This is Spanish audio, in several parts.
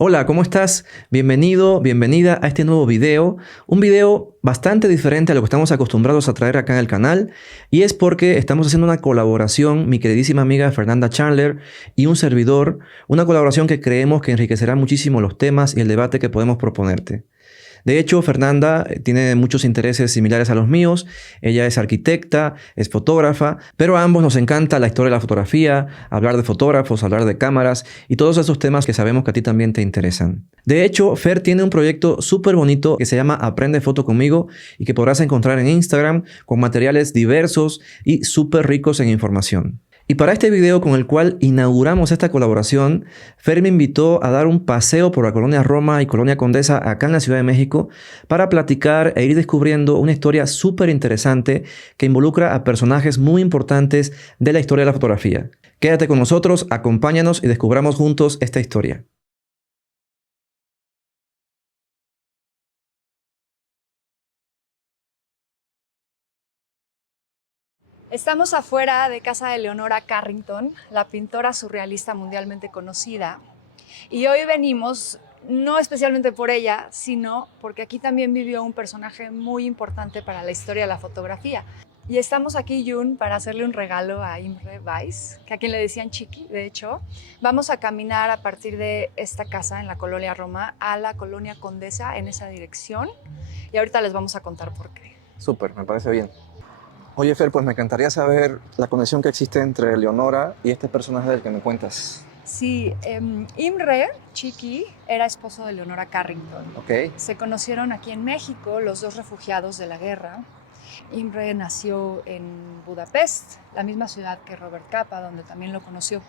Hola, ¿cómo estás? Bienvenido, bienvenida a este nuevo video. Un video bastante diferente a lo que estamos acostumbrados a traer acá en el canal. Y es porque estamos haciendo una colaboración, mi queridísima amiga Fernanda Chandler y un servidor. Una colaboración que creemos que enriquecerá muchísimo los temas y el debate que podemos proponerte. De hecho, Fernanda tiene muchos intereses similares a los míos. Ella es arquitecta, es fotógrafa, pero a ambos nos encanta la historia de la fotografía, hablar de fotógrafos, hablar de cámaras y todos esos temas que sabemos que a ti también te interesan. De hecho, Fer tiene un proyecto súper bonito que se llama Aprende Foto Conmigo y que podrás encontrar en Instagram con materiales diversos y súper ricos en información. Y para este video con el cual inauguramos esta colaboración, Fer me invitó a dar un paseo por la Colonia Roma y Colonia Condesa acá en la Ciudad de México para platicar e ir descubriendo una historia súper interesante que involucra a personajes muy importantes de la historia de la fotografía. Quédate con nosotros, acompáñanos y descubramos juntos esta historia. Estamos afuera de casa de Leonora Carrington, la pintora surrealista mundialmente conocida. Y hoy venimos no especialmente por ella, sino porque aquí también vivió un personaje muy importante para la historia de la fotografía. Y estamos aquí, Jun, para hacerle un regalo a Imre Weiss, que a quien le decían Chiqui, de hecho. Vamos a caminar a partir de esta casa en la colonia Roma a la colonia Condesa en esa dirección. Y ahorita les vamos a contar por qué. Súper, me parece bien. Oye, Fer, pues me encantaría saber la conexión que existe entre Leonora y este personaje del que me cuentas. Sí, Imre, Chiqui, era esposo de Leonora Carrington. Ok. Se conocieron aquí en México, los dos refugiados de la guerra. Imre nació en Budapest, la misma ciudad que Robert Capa, donde también lo conoció.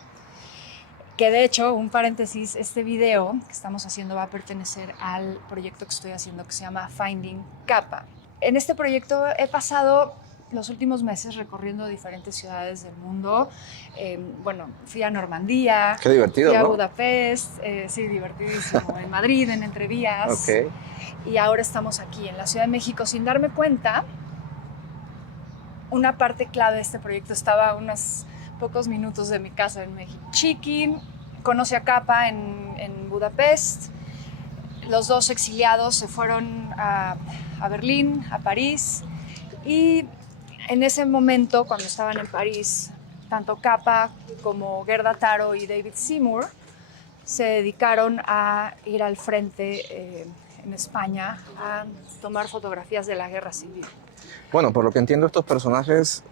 Que de hecho, un paréntesis, este video que estamos haciendo va a pertenecer al proyecto que estoy haciendo que se llama Finding Capa. En este proyecto he pasado los últimos meses recorriendo diferentes ciudades del mundo. Fui a Normandía, Qué divertido, fui a ¿no? Budapest, sí, divertidísimo, en Madrid, en Entrevías. Ok. Y ahora estamos aquí en la Ciudad de México. Sin darme cuenta, una parte clave de este proyecto estaba a unos pocos minutos de mi casa en México. Chiqui conoce a Capa en Budapest. Los dos exiliados se fueron a Berlín, a París, y en ese momento, cuando estaban en París, tanto Capa como Gerda Taro y David Seymour se dedicaron a ir al frente en España a tomar fotografías de la guerra civil. Bueno, por lo que entiendo, estos personajes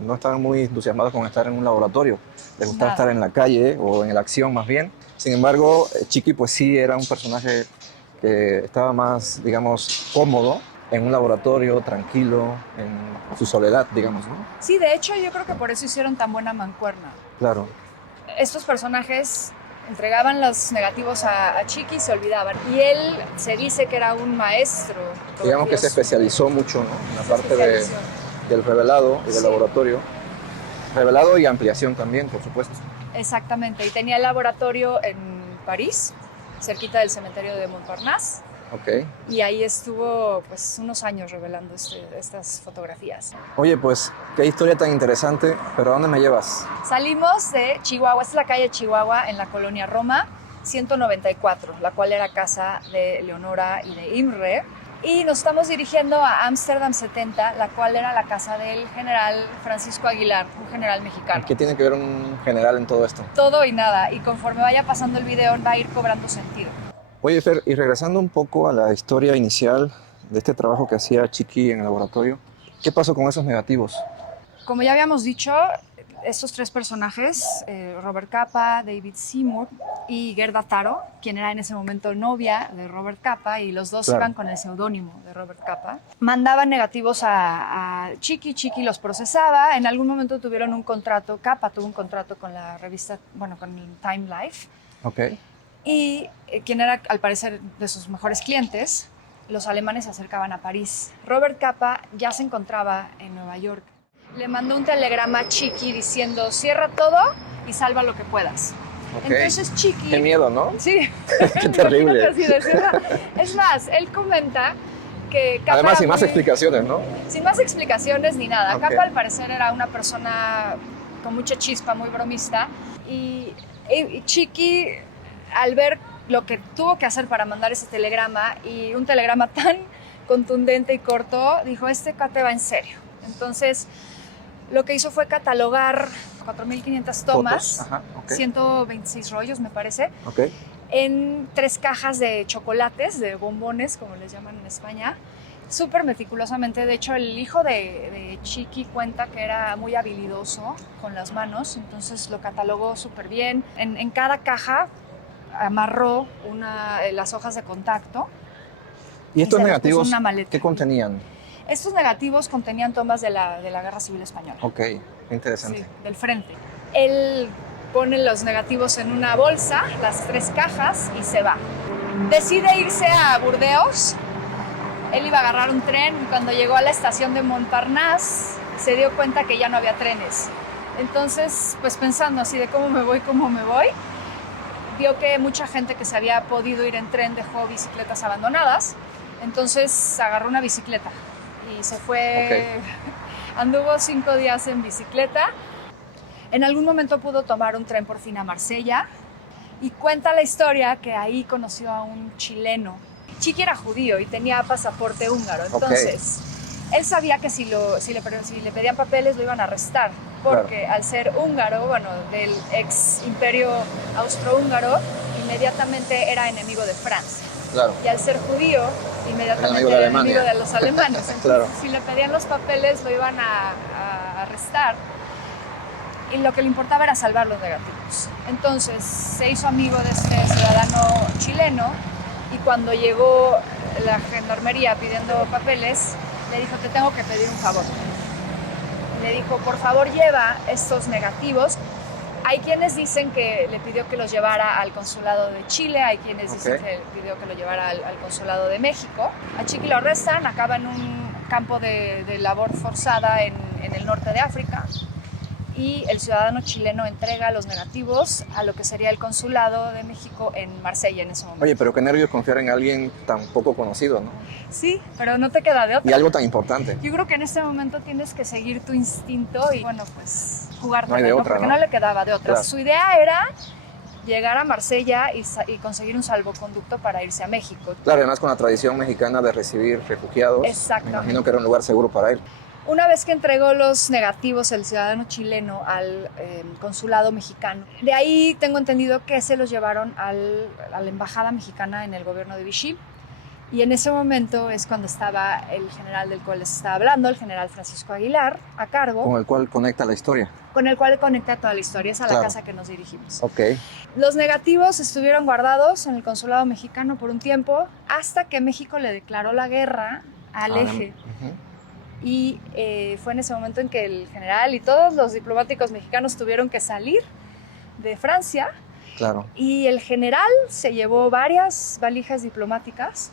no estaban muy entusiasmados con estar en un laboratorio. Les gustaba estar en la calle o en la acción más bien. Sin embargo, Chiqui pues sí era un personaje que estaba más, digamos, cómodo en un laboratorio, tranquilo, en su soledad, digamos, ¿no? Sí, de hecho yo creo que por eso hicieron tan buena mancuerna. Claro. Estos personajes entregaban los negativos a Chiqui y se olvidaban. Y él se dice que era un maestro. Digamos que se especializó mucho, ¿no? En la parte del revelado y del laboratorio. Revelado y ampliación también, por supuesto. Exactamente, y tenía el laboratorio en París, cerquita del cementerio de Montparnasse. Ok. Y ahí estuvo pues unos años revelando estas fotografías. Oye, pues qué historia tan interesante, pero ¿a dónde me llevas? Salimos de Chihuahua, esta es la calle Chihuahua en la colonia Roma, 194, la cual era casa de Leonora y de Imre. Y nos estamos dirigiendo a Ámsterdam 70, la cual era la casa del general Francisco Aguilar, un general mexicano. ¿Qué tiene que ver un general en todo esto? Todo y nada, y conforme vaya pasando el video va a ir cobrando sentido. Oye, Fer, y regresando un poco a la historia inicial de este trabajo que hacía Chiqui en el laboratorio, ¿qué pasó con esos negativos? Como ya habíamos dicho, estos tres personajes, Robert Capa, David Seymour y Gerda Taro, quien era en ese momento novia de Robert Capa, y los dos iban con el seudónimo de Robert Capa, mandaban negativos a Chiqui, Chiqui los procesaba. En algún momento tuvieron un contrato, Capa tuvo un contrato con la revista, con Time Life. Ok. Y quien era, al parecer, de sus mejores clientes, los alemanes se acercaban a París. Robert Capa ya se encontraba en Nueva York. Le mandó un telegrama a Chiqui diciendo: cierra todo y salva lo que puedas. Okay. Entonces Chiqui... Qué miedo, ¿no? Sí. Qué terrible. Así de cierra. Es más, él comenta que Capa... Además, sin más explicaciones, ¿no? Sin más explicaciones ni nada. Okay. Capa, al parecer, era una persona con mucha chispa, muy bromista. Y Chiqui, al ver lo que tuvo que hacer para mandar ese telegrama, y un telegrama tan contundente y corto, dijo, este cuate va en serio. Entonces, lo que hizo fue catalogar 4.500 tomas, Ajá, okay. 126 rollos me parece, Okay. en 3 cajas de chocolates, de bombones, como les llaman en España, súper meticulosamente. De hecho, el hijo de Chiqui cuenta que era muy habilidoso con las manos, entonces lo catalogó súper bien. En cada caja amarró las hojas de contacto. ¿Y estos se las puso negativos en una maleta. qué contenían? Estos negativos contenían tomas de la Guerra Civil Española. Ok, interesante. Sí, del frente. Él pone los negativos en una bolsa, las 3 cajas, y se va. Decide irse a Burdeos. Él iba a agarrar un tren y cuando llegó a la estación de Montparnasse se dio cuenta que ya no había trenes. Entonces, pues pensando así de cómo me voy, vio que mucha gente que se había podido ir en tren dejó bicicletas abandonadas. Entonces agarró una bicicleta y se fue. Okay. Anduvo 5 días en bicicleta. En algún momento pudo tomar un tren por fin a Marsella y cuenta la historia que ahí conoció a un chileno. Chiqui era judío y tenía pasaporte húngaro, entonces él sabía que si le pedían papeles lo iban a arrestar, porque al ser húngaro, del ex imperio austrohúngaro, inmediatamente era enemigo de Francia. Claro. Y al ser judío, inmediatamente era enemigo de los alemanes. Entonces, claro. Si le pedían los papeles lo iban a arrestar. Y lo que le importaba era salvar los negativos. Entonces se hizo amigo de este ciudadano chileno y cuando llegó la gendarmería pidiendo papeles, le dijo, te tengo que pedir un favor. Le dijo, por favor lleva estos negativos. Hay quienes dicen que le pidió que los llevara al consulado de Chile, hay quienes dicen que le pidió que lo llevara al consulado de México. A Chiqui lo arrestan, acaba en un campo de labor forzada en el norte de África. Y el ciudadano chileno entrega los negativos a lo que sería el consulado de México en Marsella en ese momento. Oye, pero qué nervios confiar en alguien tan poco conocido, ¿no? Sí, pero no te queda de otra. Y algo tan importante. Yo creo que en este momento tienes que seguir tu instinto y, pues, jugártela, no hay de otra, porque ¿no? No le quedaba de otra. Claro. Su idea era llegar a Marsella y conseguir un salvoconducto para irse a México. Claro, además con la tradición mexicana de recibir refugiados. Exactamente. Me imagino que era un lugar seguro para él. Una vez que entregó los negativos el ciudadano chileno al consulado mexicano, de ahí tengo entendido que se los llevaron a la embajada mexicana en el gobierno de Vichy. Y en ese momento es cuando estaba el general del cual les estaba hablando, el general Francisco Aguilar, a cargo. Con el cual conecta la historia. Con el cual conecta toda la historia, es a la casa que nos dirigimos. Ok. Los negativos estuvieron guardados en el consulado mexicano por un tiempo, hasta que México le declaró la guerra al eje. Y fue en ese momento en que el general y todos los diplomáticos mexicanos tuvieron que salir de Francia. Claro. Y el general se llevó varias valijas diplomáticas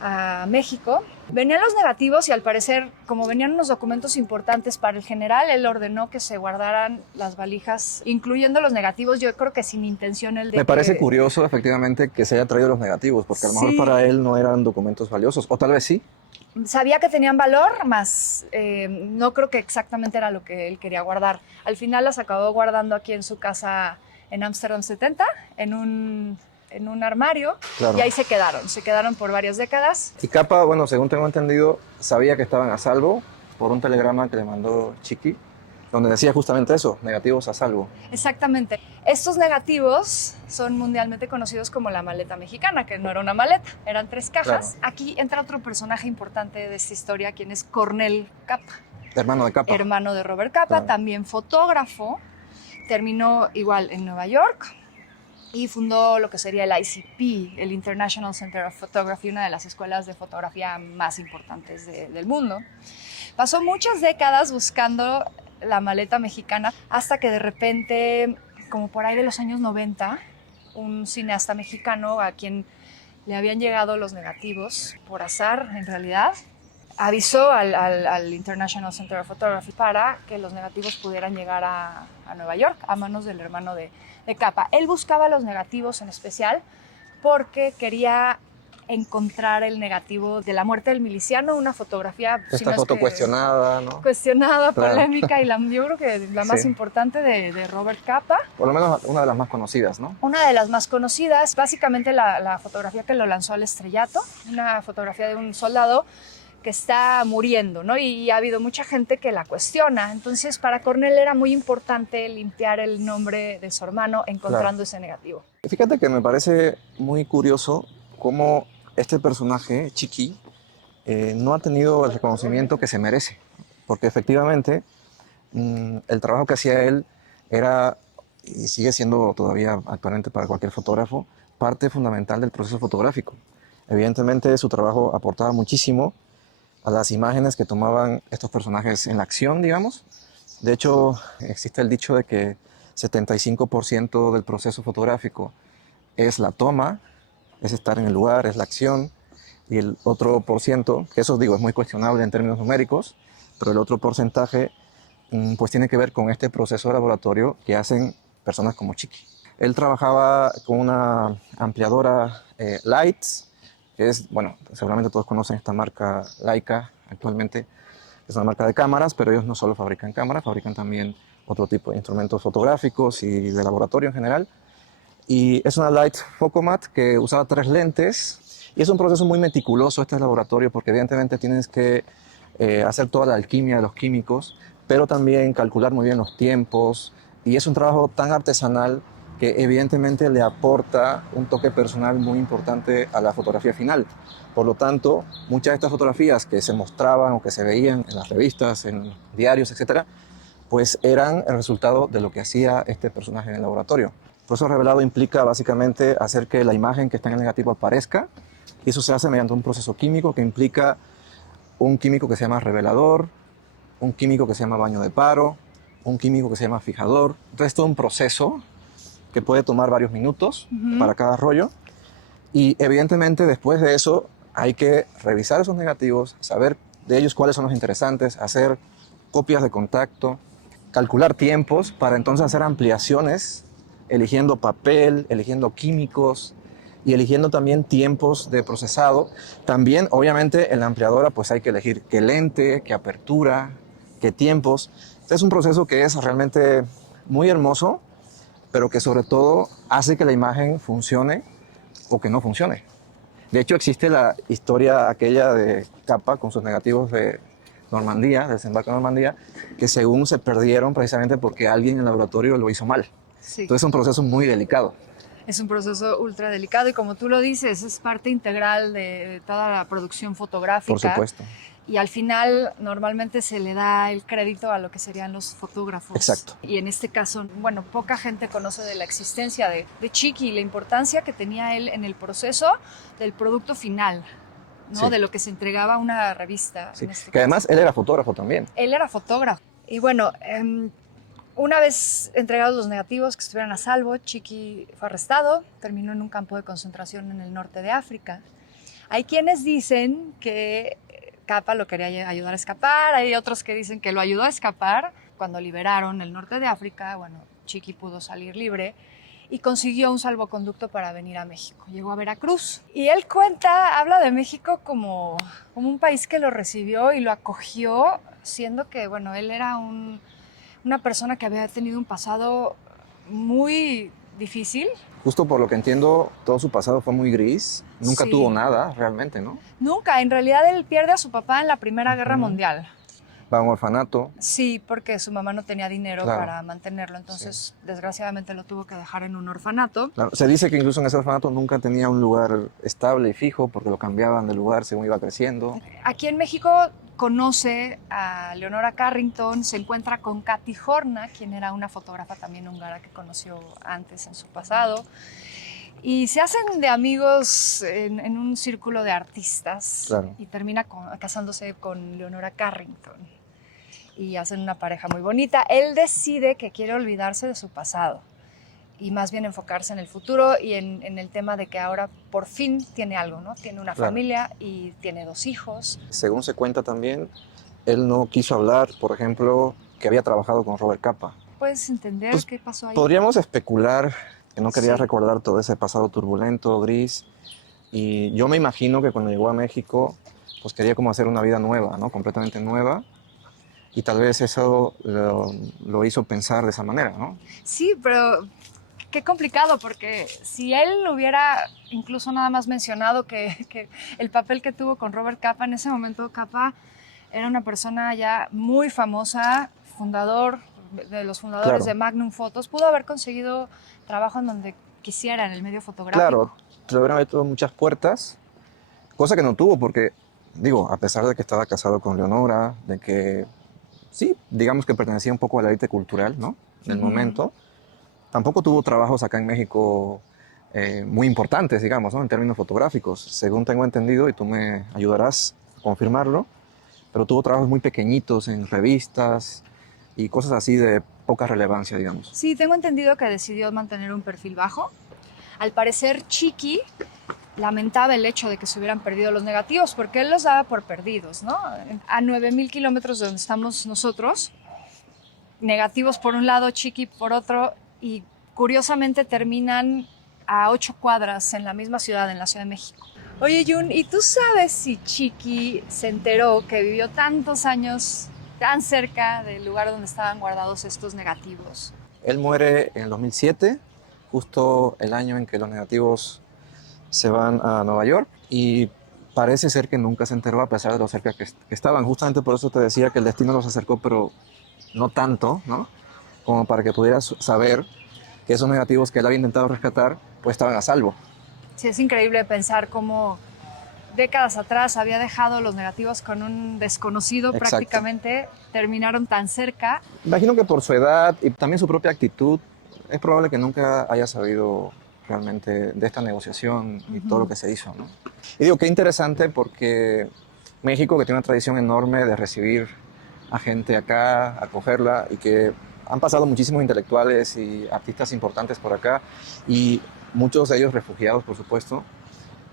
a México. Venían los negativos y al parecer, como venían unos documentos importantes para el general, él ordenó que se guardaran las valijas, incluyendo los negativos, yo creo que sin intención él de... Me parece curioso, efectivamente, que se haya traído los negativos, porque a lo mejor para él no eran documentos valiosos, o tal vez sí. Sabía que tenían valor, más no creo que exactamente era lo que él quería guardar. Al final las acabó guardando aquí en su casa en Ámsterdam 70, en un armario, claro. Y ahí se quedaron por varias décadas. Y Capa, bueno, según tengo entendido, sabía que estaban a salvo por un telegrama que le mandó Chiqui, donde decía justamente eso, negativos a salvo. Exactamente. Estos negativos son mundialmente conocidos como la maleta mexicana, que no era una maleta, eran 3 cajas. Claro. Aquí entra otro personaje importante de esta historia, quien es Cornel Capa. Hermano de Capa. Hermano de Robert Capa, claro. También fotógrafo. Terminó igual en Nueva York y fundó lo que sería el ICP, el International Center of Photography, una de las escuelas de fotografía más importantes del mundo. Pasó muchas décadas buscando la maleta mexicana, hasta que de repente, como por ahí de los años 90, un cineasta mexicano a quien le habían llegado los negativos, por azar en realidad, avisó al International Center of Photography para que los negativos pudieran llegar a Nueva York a manos del hermano de Capa. Él buscaba los negativos en especial porque quería encontrar el negativo de la muerte del miliciano, una fotografía... Esta foto cuestionada, ¿no? Cuestionada, Claro. polémica, y yo creo que la más Sí. importante de Robert Capa. Por lo menos una de las más conocidas, ¿no? Una de las más conocidas, básicamente la fotografía que lo lanzó al estrellato, una fotografía de un soldado que está muriendo, ¿no? Y ha habido mucha gente que la cuestiona. Entonces, para Cornell era muy importante limpiar el nombre de su hermano encontrando ese negativo. Fíjate que me parece muy curioso cómo este personaje, Chiqui, no ha tenido el reconocimiento que se merece. Porque efectivamente el trabajo que hacía él era, y sigue siendo todavía actualmente para cualquier fotógrafo, parte fundamental del proceso fotográfico. Evidentemente su trabajo aportaba muchísimo a las imágenes que tomaban estos personajes en la acción, digamos. De hecho, existe el dicho de que 75% del proceso fotográfico es la toma, es estar en el lugar, es la acción, y el otro por ciento, que eso digo es muy cuestionable en términos numéricos, pero el otro porcentaje pues tiene que ver con este proceso de laboratorio que hacen personas como Chiqui. Él trabajaba con una ampliadora Lights, que es, bueno, seguramente todos conocen esta marca Leica actualmente, es una marca de cámaras, pero ellos no solo fabrican cámaras, fabrican también otro tipo de instrumentos fotográficos y de laboratorio en general. Y es una Light Focomat que usaba 3 lentes, y es un proceso muy meticuloso este laboratorio, porque evidentemente tienes que hacer toda la alquimia de los químicos, pero también calcular muy bien los tiempos, y es un trabajo tan artesanal que evidentemente le aporta un toque personal muy importante a la fotografía final. Por lo tanto, muchas de estas fotografías que se mostraban o que se veían en las revistas, en diarios, etcétera, pues eran el resultado de lo que hacía este personaje en el laboratorio. El proceso revelado implica básicamente hacer que la imagen que está en el negativo aparezca, y eso se hace mediante un proceso químico que implica un químico que se llama revelador, un químico que se llama baño de paro, un químico que se llama fijador. Entonces, todo un proceso que puede tomar varios minutos para cada rollo, y evidentemente después de eso hay que revisar esos negativos, saber de ellos cuáles son los interesantes, hacer copias de contacto, calcular tiempos para entonces hacer ampliaciones, eligiendo papel, eligiendo químicos y eligiendo también tiempos de procesado. También, obviamente, en la ampliadora pues hay que elegir qué lente, qué apertura, qué tiempos. Es un proceso que es realmente muy hermoso, pero que sobre todo hace que la imagen funcione o que no funcione. De hecho, existe la historia aquella de Capa con sus negativos de Normandía, del desembarco de Normandía, que según se perdieron precisamente porque alguien en el laboratorio lo hizo mal. Sí. Entonces es un proceso muy delicado. Es un proceso ultra delicado y, como tú lo dices, es parte integral de toda la producción fotográfica. Por supuesto. Y al final normalmente se le da el crédito a lo que serían los fotógrafos. Exacto. Y en este caso, bueno, poca gente conoce de la existencia de Chiqui y la importancia que tenía él en el proceso del producto final, ¿no? Sí. De lo que se entregaba a una revista. Sí. En este Que caso. además él era fotógrafo también. Él era fotógrafo. Y bueno, una vez entregados los negativos que estuvieran a salvo, Chiqui fue arrestado, terminó en un campo de concentración en el norte de África. Hay quienes dicen que Capa lo quería ayudar a escapar, hay otros que dicen que lo ayudó a escapar. Cuando liberaron el norte de África, bueno, Chiqui pudo salir libre y consiguió un salvoconducto para venir a México. Llegó a Veracruz y él habla de México como un país que lo recibió y lo acogió, siendo que, bueno, él era una persona que había tenido un pasado muy difícil. Justo por lo que entiendo, todo su pasado fue muy gris. Nunca Sí. tuvo nada realmente, ¿no? Nunca, en realidad él pierde a su papá en la Primera Guerra Mundial. Va a un orfanato. Sí, porque su mamá no tenía dinero Claro. para mantenerlo, entonces desgraciadamente lo tuvo que dejar en un orfanato. Claro, se dice que incluso en ese orfanato nunca tenía un lugar estable y fijo porque lo cambiaban de lugar según iba creciendo. Aquí en México conoce a Leonora Carrington, se encuentra con Katy Horna, quien era una fotógrafa también húngara que conoció antes en su pasado, y se hacen de amigos en un círculo de artistas. Claro. Y termina casándose con Leonora Carrington y hacen una pareja muy bonita. Él decide que quiere olvidarse de su pasado y más bien enfocarse en el futuro y en el tema de que ahora por fin tiene algo, ¿no? Tiene una Claro. familia y tiene 2 hijos. Según se cuenta también, él no quiso hablar, por ejemplo, que había trabajado con Robert Capa. ¿Puedes entender Pues, qué pasó ahí? Podríamos especular que no quería Sí. recordar todo ese pasado turbulento, gris, Y yo me imagino que cuando llegó a México, pues quería como hacer una vida nueva, ¿no? Completamente nueva. Y tal vez eso lo hizo pensar de esa manera, ¿no? Sí, pero qué complicado, porque si él hubiera incluso nada más mencionado que el papel que tuvo con Robert Capa, en ese momento Capa era una persona ya muy famosa, de los fundadores Claro, de Magnum Photos, pudo haber conseguido trabajo en donde quisiera, en el medio claro, fotográfico. le hubieran abierto muchas puertas, cosa que no tuvo porque, digo, a pesar de que estaba casado con Leonora, de que sí, digamos que pertenecía un poco a la élite cultural, ¿no? Del Ujú. momento, tampoco tuvo trabajos acá en México muy importantes, digamos, ¿no? En términos fotográficos, según tengo entendido, y tú me ayudarás a confirmarlo, pero tuvo trabajos muy pequeñitos en revistas y cosas así de poca relevancia, digamos. Sí, tengo entendido que decidió mantener un perfil bajo. Al parecer, Chiqui lamentaba el hecho de que se hubieran perdido los negativos, porque él los daba por perdidos, ¿no? A 9.000 kilómetros de donde estamos nosotros, negativos por un lado, Chiqui por otro, y curiosamente terminan a 8 cuadras en la misma ciudad, en la Ciudad de México. Oye, Jun, ¿y tú sabes si Chiqui se enteró que vivió tantos años tan cerca del lugar donde estaban guardados estos negativos? Él muere en el 2007, justo el año en que los negativos se van a Nueva York y parece ser que nunca se enteró a pesar de lo cerca que estaban. Justamente por eso te decía que el destino los acercó, pero no tanto, ¿no? Como para que pudieras saber que esos negativos que él había intentado rescatar, pues estaban a salvo. Sí, es increíble pensar cómo décadas atrás había dejado los negativos con un desconocido Exacto. prácticamente, terminaron tan cerca. Imagino que por su edad y también su propia actitud, es probable que nunca haya sabido realmente de esta negociación y todo lo Uh-huh. que se hizo, ¿no? Y digo, qué interesante porque México, que tiene una tradición enorme de recibir a gente acá, acogerla, y que han pasado muchísimos intelectuales y artistas importantes por acá, y muchos de ellos refugiados, por supuesto,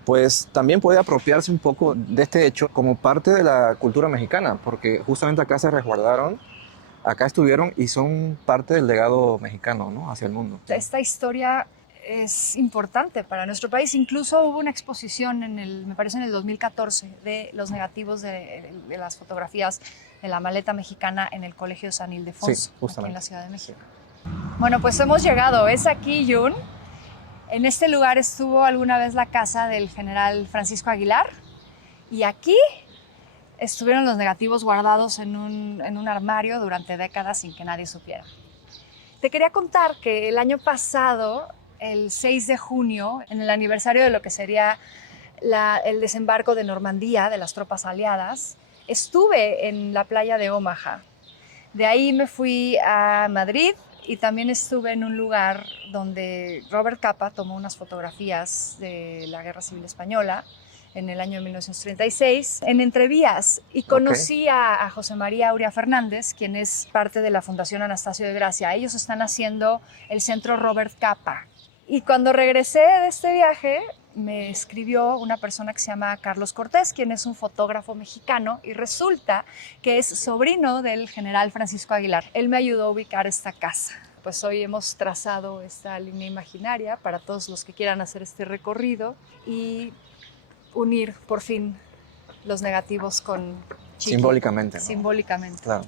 pues también puede apropiarse un poco de este hecho como parte de la cultura mexicana, porque justamente acá se resguardaron, acá estuvieron y son parte del legado mexicano, ¿no? Hacia el mundo. Esta historia es importante para nuestro país. Incluso hubo una exposición me parece en el 2014, de los negativos de las fotografías de la maleta mexicana en el Colegio San Sí, Ildefonso, aquí en la justamente. Ciudad de México. Bueno, pues hemos llegado. ¿Es aquí, Jun? En este lugar estuvo alguna vez la casa del general Francisco Aguilar, y aquí estuvieron los negativos guardados en un armario durante décadas sin que nadie supiera. Te quería contar que el año pasado, el 6 de junio, en el aniversario de lo que sería el desembarco de Normandía de las tropas aliadas, estuve en la playa de Omaha. De ahí me fui a Madrid y también estuve en un lugar donde Robert Capa tomó unas fotografías de la Guerra Civil Española en el año 1936, en Entrevías, y Ok. conocí a José María Aurea Fernández, quien es parte de la Fundación Anastasio de Gracia. Ellos están haciendo el Centro Robert Capa. Y cuando regresé de este viaje, me escribió una persona que se llama Carlos Cortés, quien es un fotógrafo mexicano, y resulta que es sobrino del general Francisco Aguilar. Él me ayudó a ubicar esta casa. Pues hoy hemos trazado esta línea imaginaria para todos los que quieran hacer este recorrido y unir por fin los negativos con Chiqui, Simbólicamente, ¿no? simbólicamente. Claro.